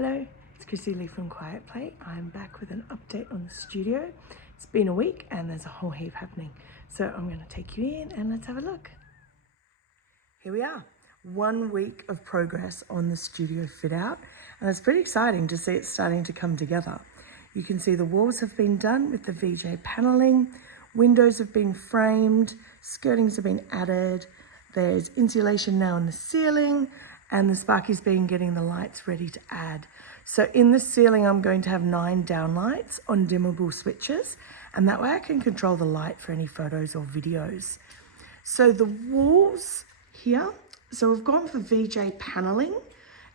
Hello, it's Chrissy Lee from Quiet Play. I'm back with an update on the studio. It's been a week and there's a whole heap happening. So I'm going to take you in and let's have a look. Here we are, 1 week of progress on the studio fit out. And it's pretty exciting to see it starting to come together. You can see the walls have been done with the VJ paneling. Windows have been framed, skirtings have been added. There's insulation now in the ceiling. And the Sparky's been getting the lights ready to add. So in the ceiling, I'm going to have 9 downlights on dimmable switches, and that way I can control the light for any photos or videos. So the walls here, so we've gone for VJ paneling.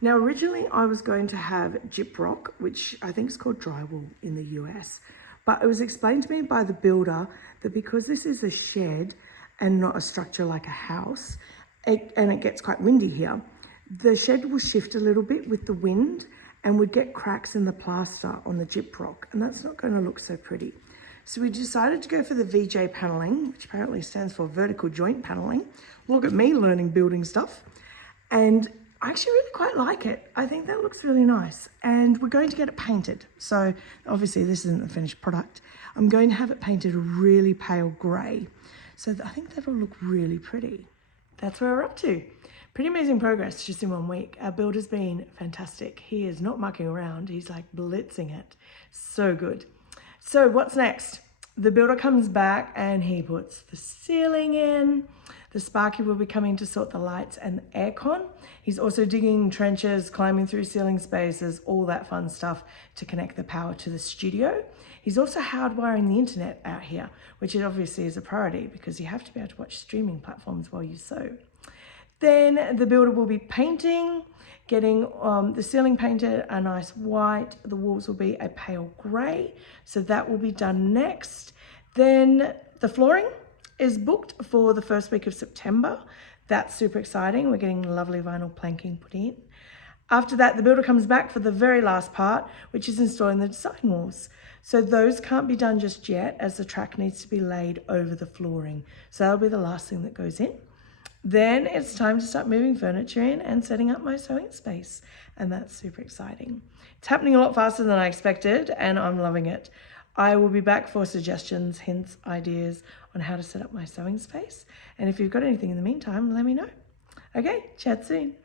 Now originally I was going to have gyprock, which I think is called drywall in the US, but it was explained to me by the builder that because this is a shed and not a structure like a house, and it gets quite windy here, the shed will shift a little bit with the wind and would get cracks in the plaster on the gyprock, and that's not going to look so pretty. So we decided to go for the VJ paneling, which apparently stands for vertical joint paneling. Look at me learning building stuff. And I actually really quite like it. I think that looks really nice. And we're going to get it painted. So obviously this isn't the finished product. I'm going to have it painted a really pale grey. So I think that'll look really pretty. That's where we're up to. Pretty amazing progress just in 1 week. Our builder's been fantastic. He is not mucking around. He's like blitzing it. So good. So what's next? The builder comes back and he puts the ceiling in. The Sparky will be coming to sort the lights and the aircon. He's also digging trenches, climbing through ceiling spaces, all that fun stuff to connect the power to the studio. He's also hardwiring the internet out here, which obviously is a priority because you have to be able to watch streaming platforms while you sew. Then the builder will be painting, getting the ceiling painted a nice white. The walls will be a pale grey, so that will be done next. Then the flooring is booked for the first week of September. That's super exciting. We're getting lovely vinyl planking put in. After that, the builder comes back for the very last part, which is installing the design walls. So those can't be done just yet as the track needs to be laid over the flooring. So that'll be the last thing that goes in. Then it's time to start moving furniture in and setting up my sewing space. And that's super exciting. It's happening a lot faster than I expected and I'm loving it. I will be back for suggestions, hints, ideas on how to set up my sewing space. And if you've got anything in the meantime, let me know. Okay, chat soon.